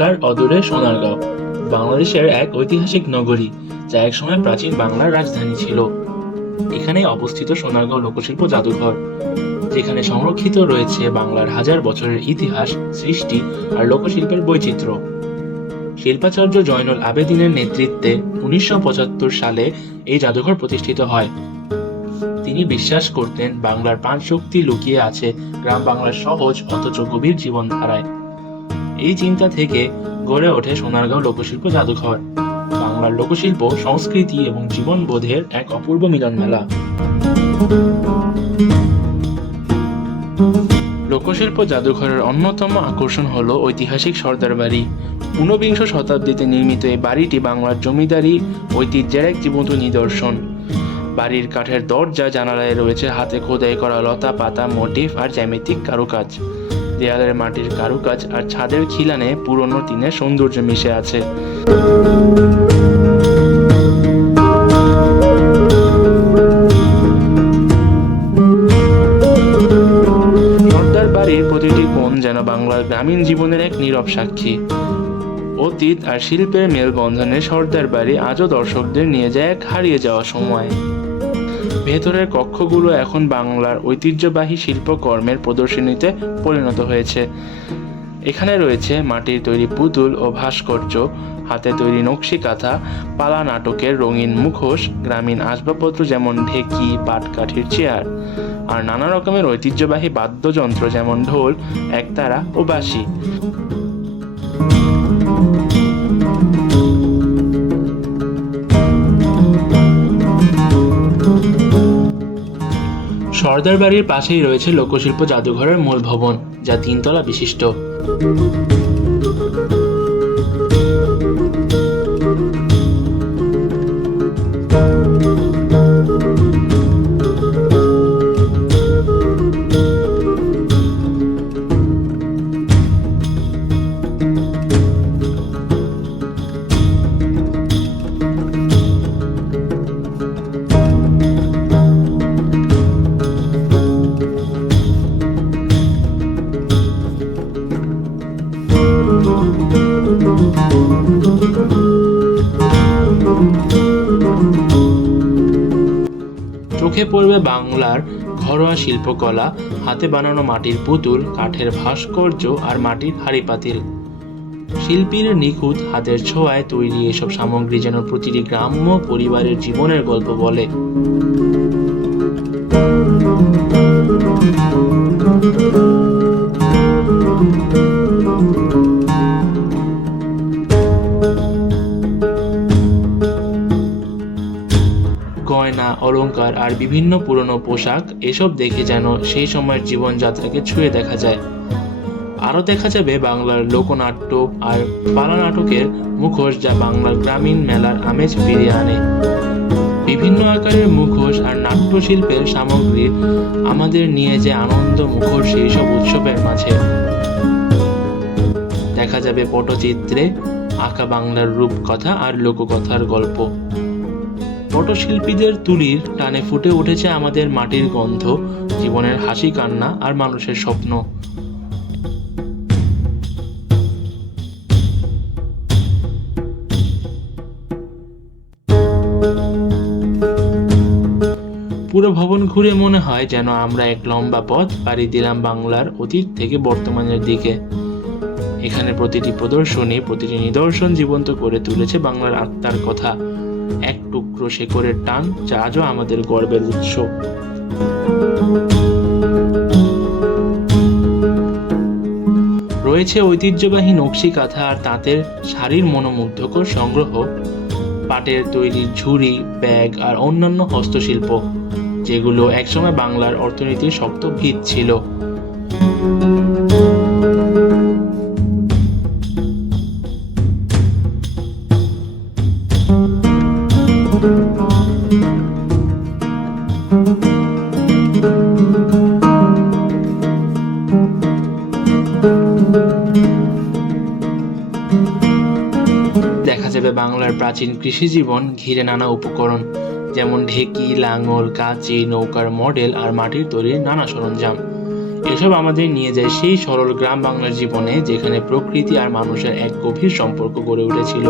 ঢাকার অদূরে সোনারগাঁও। বাংলাদেশের এক ঐতিহাসিক নগরী, যা একসময় প্রাচীন বাংলার রাজধানী ছিল। এখানে অবস্থিত সোনারগাঁও লোকশিল্প জাদুঘর, যেখানে সংরক্ষিত রয়েছে বাংলার হাজার বছরের ইতিহাস, সৃষ্টি আর লোকশিল্পের বৈচিত্র্য। শিল্পাচার্য জয়নুল আবেদিনের নেতৃত্বে উনিশশো পঁচাত্তর সালে এই জাদুঘর প্রতিষ্ঠিত হয়। তিনি বিশ্বাস করতেন বাংলার প্রাণশক্তি লুকিয়ে আছে গ্রাম বাংলার সহজ অথচ গভীর জীবনধারায়। এই চিন্তা থেকে গড়ে ওঠে সোনারগাঁও লোকশিল্প জাদুঘর। বাংলার লোকশিল্প, সংস্কৃতি এবং জীবনবোধের এক অপূর্ব মিলন মেলা। লোকশিল্প জাদুঘরের অন্যতম আকর্ষণ হল ঐতিহাসিক সর্দার বাড়ি। ঊনবিংশ শতাব্দীতে নির্মিত এই বাড়িটি বাংলার জমিদারি, ঐতিহ্যের এক জীবন্ত নিদর্শন। বাড়ির কাঠের দরজা, জানালায় রয়েছে হাতে খোদাই করা লতা, পাতা, মোটিফ আর জ্যামিতিক কারুকাজ। দেয়ালের মাটির কারুকাজ আর ছাদের খিলানে পুরনো দিনের সৌন্দর্য মিশে আছে। প্রতিটি কোণ যেন বাংলার গ্রামীণ জীবনের এক নীরব সাক্ষী। অতীত আর শিল্পের মেলবন্ধনে সর্দার বাড়ি আজও দর্শকদের নিয়ে যায় এক হারিয়ে যাওয়া সময়। ভেতরের কক্ষগুলো এখন বাংলার ঐতিহ্যবাহী শিল্পকর্মের প্রদর্শনীতে পরিণত হয়েছে। এখানে রয়েছে মাটির তৈরি পুতুল ও ভাস্কর্য, হাতে তৈরি নকশি কাঁথা পালা নাটকের রঙিন মুখোশ, গ্রামীণ আসবাবপত্র যেমন ঢেকি, পাটকাঠির চেয়ার, আর নানা রকমের ঐতিহ্যবাহী বাদ্যযন্ত্র যেমন ঢোল, একতারা ও বাঁশি। সর্দার বাড়ির পাশেই রয়েছে লোকশিল্প জাদুঘরের মূল ভবন যা তিনতলা বিশিষ্ট। চোখে পড়বে বাংলার ঘরোয়া শিল্পকলা, হাতে বানানো মাটির পুতুল, কাঠের ভাস্কর্য আর মাটির হাঁড়ি পাতিল শিল্পীর নিখুঁত হাতের ছোঁয়ায় তৈরি এসব সামগ্রী যেন প্রতিটি গ্রাম্য পরিবারের জীবনের গল্প বলে। অলংকার আর বিভিন্ন পুরনো পোশাক এসব দেখে যেন সেই সময়ের জীবনযাত্রাকে ছুঁয়ে দেখা যায়। আরও দেখা যাবে বাংলার লোকনাট্য আর পালা নাটকের মুখোশ যা বাংলার গ্রামীণ মেলার আমেজ ফিরিয়ে আনে। বিভিন্ন আকারের মুখোশ আর নাট্যশিল্পের সামগ্রীর আমাদের নিয়ে যে আনন্দ মুখর সেই সব উৎসবের মাঝে। দেখা যাবে পটচিত্রে আঁকা বাংলার রূপকথা আর লোককথার গল্প। পটশিল্পীদের তুলির টানে ফুটে উঠেছে আমাদের মাটির গন্ধ, জীবনের হাসি কান্না আর মানুষের স্বপ্ন। পুরো ভবন ঘুরে মনে হয় যেন আমরা এক লম্বা পথ পাড়ি দিলাম বাংলার অতীত থেকে বর্তমানের দিকে। এখানে প্রতিটি প্রদর্শনী, প্রতিটি নিদর্শন জীবন্ত করে তুলেছে বাংলার আত্মার কথা। এক টুকরো শেকড়ের টান যা আমাদের গর্বের উৎস। রয়েছে ঐতিহ্যবাহী নকশি কাঁথা আর তাঁতের শাড়ির মনোমুগ্ধকর সংগ্রহ, পাটের তৈরি ঝুড়ি, ব্যাগ আর অন্যান্য হস্তশিল্প, যেগুলো একসময় বাংলার অর্থনীতির শক্ত ভিত ছিল। যাবে বাংলার প্রাচীন কৃষি জীবন ঘিরে নানা উপকরণ, যেমন ঢেকি, লাঙল, কাঁচি, নৌকার মডেল আর মাটির তৈরির নানা সরঞ্জাম। এসব আমাদের নিয়ে যায় সেই সরল গ্রাম বাংলার জীবনে, যেখানে প্রকৃতি আর মানুষের এক গভীর সম্পর্ক গড়ে উঠেছিল।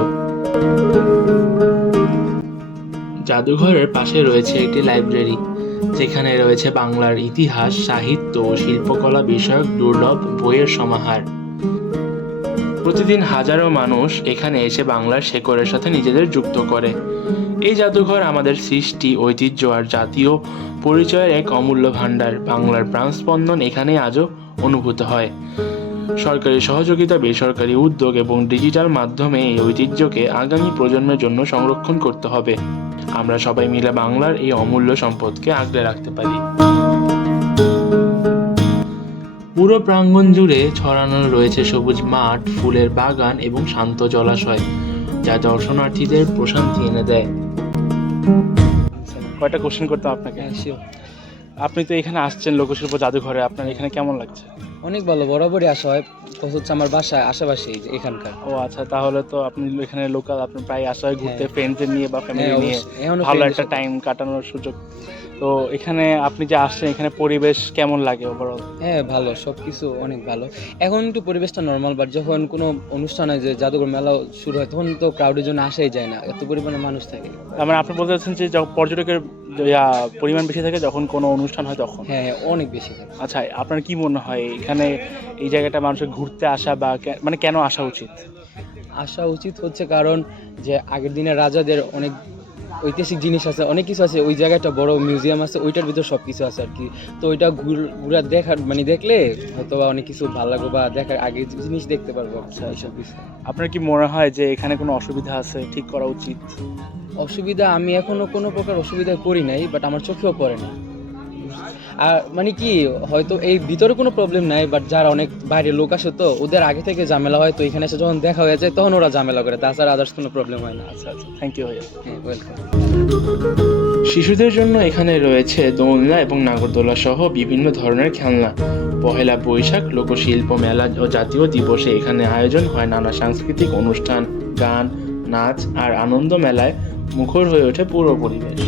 জাদুঘরের পাশে রয়েছে একটি লাইব্রেরি, যেখানে রয়েছে বাংলার ইতিহাস, সাহিত্য ও শিল্পকলা বিষয়ক দুর্লভ বইয়ের সমাহার। প্রতিদিন হাজারো মানুষ এখানে এসে বাংলার শেকড়ের সাথে নিজেদের যুক্ত করে। এই জাদুঘর আমাদের সৃষ্টি, ঐতিহ্য আর জাতীয় পরিচয়ের এক অমূল্য ভাণ্ডার। বাংলার প্রাণস্পন্দন এখানে আজও অনুভূত হয়। সরকারি সহযোগিতা, বেসরকারি উদ্যোগ এবং ডিজিটাল মাধ্যমে এই ঐতিহ্যকে আগামী প্রজন্মের জন্য সংরক্ষণ করতে হবে। আমরা সবাই মিলে বাংলার এই অমূল্য সম্পদকে আগলে রাখতে পারি। পুরো প্রাঙ্গণ জুড়ে ছড়ানো রয়েছে সবুজ মাঠ ফুলের বাগান এবং শান্ত জলাশয় যা দর্শনার্থীদের প্রশান্তি এনে দেয়। কয়টা কোশ্চেন করতাম আপনাকে? হ্যাঁ আপনি তো এখানে আসছেন লোকশিল্প জাদুঘরে আপনার এখানে কেমন লাগছে? অনেক ভালো বরাবরই আসা হয়। হচ্ছে আমার বাসায় আশেপাশেই যে এখানকার। ও আচ্ছা তাহলে তো আপনি এখানে লোকাল আপনি প্রায় আসা হয় ঘুরতে হ্যাঁ। ফ্রেন্ডদের নিয়ে বা ফ্যামিলি নিয়ে। ভালো একটা টাইম কাটানোর সুযোগ। তো এখানে আপনি যে আসছেন এখানে পরিবেশ কেমন লাগে ওভারঅল হ্যাঁ ভালো সব কিছু অনেক ভালো। এখন একটু পরিবেশটা নর্মাল বাট যখন কোনো অনুষ্ঠান যে জাদুঘর মেলা শুরু হয় তখন তো ক্রাউডের জন্য আসাই যায় না এত পরিমাণে মানুষ থাকে। তার মানে আপনি বলতে চাচ্ছেন যে যখন পর্যটকের পরিমাণ বেশি থাকে যখন কোনো অনুষ্ঠান হয় তখন? হ্যাঁ হ্যাঁ অনেক বেশি থাকে। আচ্ছা আপনার কি মনে হয় এখানে এই জায়গাটা মানুষের ঘুরতে আসা বা মানে কেন আসা উচিত? আসা উচিত হচ্ছে কারণ যে আগের দিনের রাজাদের অনেক ঐতিহাসিক জিনিস আছে অনেক কিছু আছে ওই জায়গাটা বড় মিউজিয়াম আছে ওইটার ভিতর সব কিছু আছে আর কি তো ওইটা ঘুর- দেখার মানে দেখলে হয়তো বা অনেক কিছু ভালো লাগবে বা দেখার আগে জিনিস দেখতে পারব আচ্ছা, এইসব কিছু আপনার কি মনে হয় যে এখানে কোনো অসুবিধা আছে ঠিক করা উচিত? অসুবিধা আমি এখনও কোনো প্রকার অসুবিধায় পড়ি নাই বাট আমার চোখেও পড়ে না আর মানে কি, হয়তো এই ভিতরে কোনো প্রবলেম নাই বাট যারা অনেক বাইরে লোক আসে তো, ওদের আগে থেকে ঝামেলা হয়, তো এখানে এসে যখন দেখা হয়ে যায়, তখন ওরা ঝামেলা করে, তাছাড়া আদার্স কোনো প্রবলেম হয় না। আচ্ছা আচ্ছা থ্যাংক ইউ ওয়েলকাম শিশুদের জন্য এখানে রয়েছে দোলনা এবং নাগরদোলা সহ বিভিন্ন ধরনের খেলনা। পহেলা বৈশাখ, লোকশিল্প মেলা ও জাতীয় দিবসে এখানে আয়োজন হয় নানা সাংস্কৃতিক অনুষ্ঠান, গান, নাচ আর আনন্দ মেলায় মুখর হয়ে ওঠে পুরো পরিবেশ।